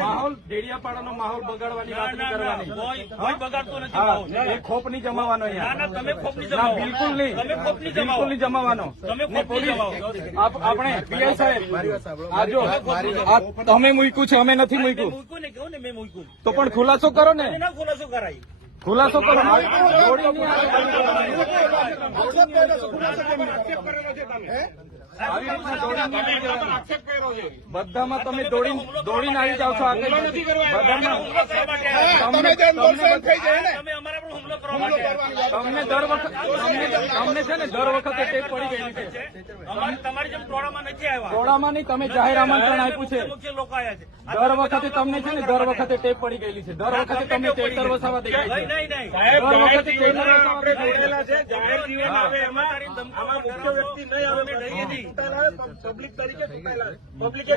માહોલ ડેડિયાપાડાનો માહોલ બગાડવાની વાત કરવાની. કોઈ કોઈ બગાડતો નથી હા માહોલ. એ ખોપ નહીં જમાવાનો ના અહીંયા. ના તમે જમાવો. બિલકુલ નહીં. તમે ખોપની બિલકુલ નહીં જમાવાનો. તમે પોલીસ આપણે પીઆઈ સાહેબ તમે મૂક્યું છે અમે નથી મૂક્યું. મૂક્યું ને કહું ને મેં મૂક્યું. તો પણ ખુલાસો કરો ને. ખુલાસો કરાય. ખુલાસો કરો. બધામાં તમે દોડી દોડીને આવી જાવ છો આગળ બધામાં તમે તમને દર વખત તમને છે ને દર વખતે ટેપ પડી ગયેલી છે. તમારી જેમ ટોળામાં નથી આવ્યા. ટોળામાં નહીં તમે જાહેર આમંત્રણ આપ્યું છે. મુખ્ય લોકો આવ્યા છે. દર વખતે તમને છે ને દર વખતે ટેપ પડી ગયેલી છે. દર વખતે તમને ચેતર વસાવા દેખાય છે. નહીં નહીં દર વખતે ચેતર આપણે જોયેલા છે. જાહેર જીવન આવે એમાં આમાં મુખ્ય વ્યક્તિ નહીં આવે નહીં. પબ્લિક તરીકે પબ્લિકે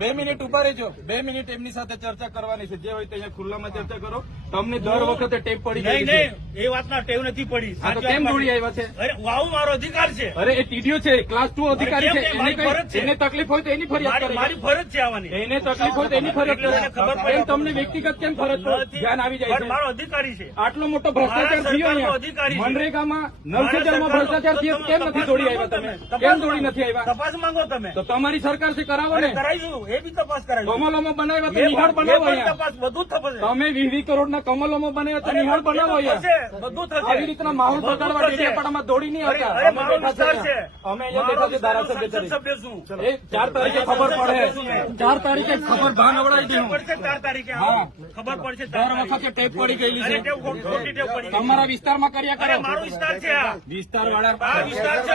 બે મિનિટ ઊભા રહેજો. બે મિનિટ એમની સાથે ચર્ચા કરવાની છે. જે હોય તે અહીંયા ખુલ્લામાં ચર્ચા કરો. તમને દર વખતે ટેપ પડી ગઈ છે. એ વાતના ટેવ નથી પડી. હા તો સાચી કેમ દોડી આવ્યા છે? અરે વાવ મારો અધિકાર છે. અરે એ ટીડીઓ છે ક્લાસ ટુ અધિકારી છે એને મારી ફરજ કઈ છે. એને તકલીફ હોય તો એની ફરિયાદ મારી ફરજ છે આવવાની. એને તકલીફ હોય તો એની ફરજ ખબર પડે. તમને વ્યક્તિગત કેમ ફરજ ધ્યાન આવી જાય છે. મારો અધિકારી છે. આટલો મોટો ભ્રષ્ટાચાર થયો અધિકારી મનરેગામાં નલ સે મારા જલમાં સરકારનો- ભ્રષ્ટાચાર થયો. કેમ નથી દોડી આવ્યા તમે. કેમ દોડી નથી આવ્યા? તપાસ માંગો તમે. તો તમારી સરકાર છે કરાવો ને. કરાવીશું એ બી તપાસ કરાવી કમલોમાં બનાવ્યા તો નિહાળ બનાવો તપાસ બધું તમે વીસ કરોડના કમલોમાં બનાવ્યા તો નિહાળ બનાવો. અહીંયા બધું થશે. આવી રીતના માહોલ બગાડવા ડેડિયાપાડામાં દોડી નહીં આવતા અમે બેઠા છે. છે. અમે અહીંયા બેઠા છે ધારાસભ્ય તરીકે. એ ચાર તારીખે ખબર પડે. ચાર તારીખે ખબર ભાન અવડાવી દઉં ચાર તારીખે હા. ખબર પડશે દર વખતે ટેપ પડી ગયેલી છે. તમારા વિસ્તારમાં કર્યા કરે. મારો વિસ્તાર છે વિસ્તાર વાળા વિસ્તાર છે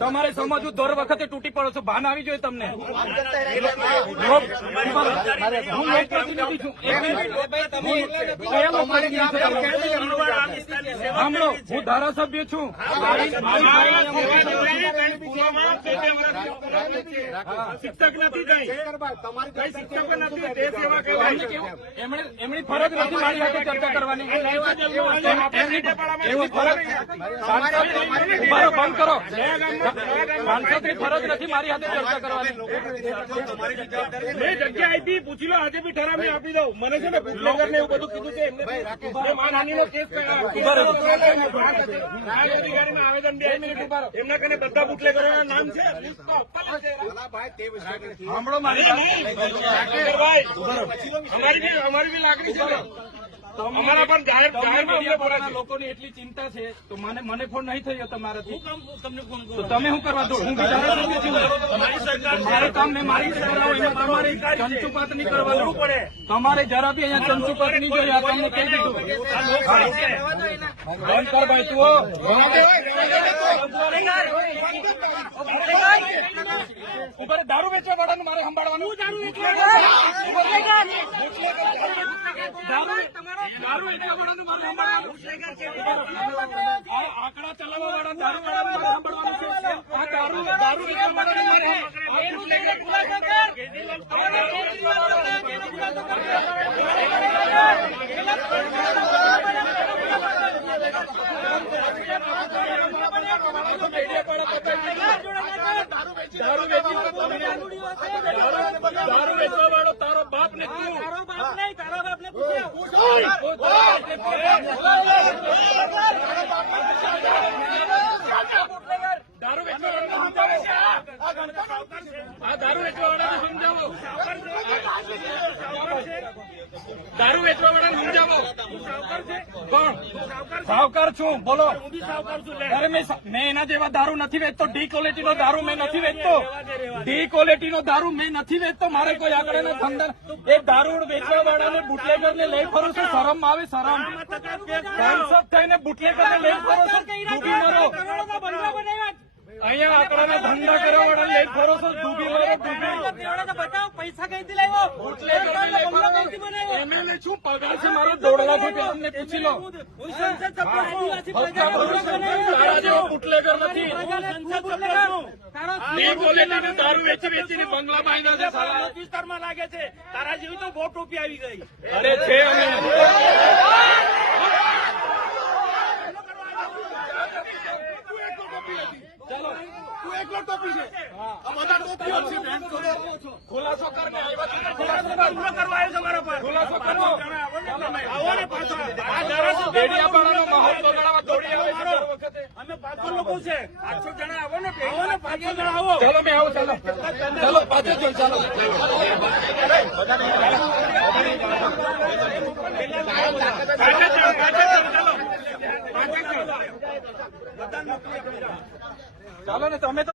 તમારે સમજવું દર વખતે તૂટી પડો છો. ભાન આવી જોઈએ તમને. હું એક સાંભળો હું ધારાસભ્ય છું. શિક્ષક નથી કઈ કઈ શિક્ષક નથી તે સેવા કહેવાય એમણે એમની ફરજ નથી મારી સાથે ચર્ચા કરવાની. એમની એમની ફરજ ઊભા રહો, બંધ કરો સાંસદની ફરજ નથી મારી સાથે ચર્ચા કરવાની. મેં જગ્યા આપી પૂછી લો આજે બી ઠરાવ આપી દઉં મને છે ને બુટલેગર ને એવું બધું કીધું છે એમને મેં માનહાનિનો કેસ આવેદન બે એમના કને બધા નામ છે લિસ્ટમાં આપેલા છે. સાંભળો મારી અમારી બી લાગણી છે અમારા પણ જાહેર જાહેરમાં. લોકોની એટલી ચિંતા છે તો મને મને ફોન નહીં થયો તમારાથી. તમને ફોન તો તમે શું કરવા દો હું મારી સરકાર મારે કામ મેં મારી એમાં તમારે ચંચુપાત નહીં કરવાનું કરવું પડે. તમારે જરા બી અહીંયા ચંચુપાત નહીં જોઈએ તમને કહી દીધું. આ લોકશાહી છે. બંધ કર ભાઈ તું. ઉપર દારૂ વેચવા વાળાનું મારે સંભાળવાનું. દારૂ આંકડા ચલાવવા વાળા દારૂ આ દારૂ દારૂ વેચવા વાળાનું મારે આ bootlegger દારૂ વેચી દારૂ દારૂ વેચવા વાળો તારો બાપ ને તું દારૂ વેચવા વાળાને સમજાવો. આ દારૂ વેચવા વાળાને સમજાવો દારૂ વેચવા વાળાને સમજાવો કોણ સાવકાર છું બોલો. અરે મેં એના જેવા દારૂ નથી વેચતો. ડી ક્વોલિટી નો દારૂ મેં નથી વેચતો. ડી ક્વોલિટી નો દારૂ મેં નથી વેચતો. મારે કોઈ આગળ ના ધંધા એ દારૂ વેચવા વાળાને બુટલેગર ને લઈ ફરું છો? શરમ આવે શરમ. સાંસદ થઈને બુટલેગર ને લઈ ફરો છો? ડૂબી મરો. અહીંયા આંકડાના ધંધા કરવા વાળા લઈ ફરો છો? ડૂબી મરો ડૂબી પૈસા કઈ લાવ્યો? શું પગાર છે? મારો દોઢ લાખ રૂપિયા અમને તારા બંગલા બાંધ્યા છે સારા વિસ્તારમાં લાગે છે તારા જેવી તો વોટ રૂપિયા આવી ગઈ. અરે છે કોણ ટોપી છે આ બધા ટોપીઓ છે બેન ખુલાસો તો ચાલો. ચાલો ચાલો જો ચાલો પાછળ જાઓ, પાછળ જાઓ, ચાલો ને તમે તો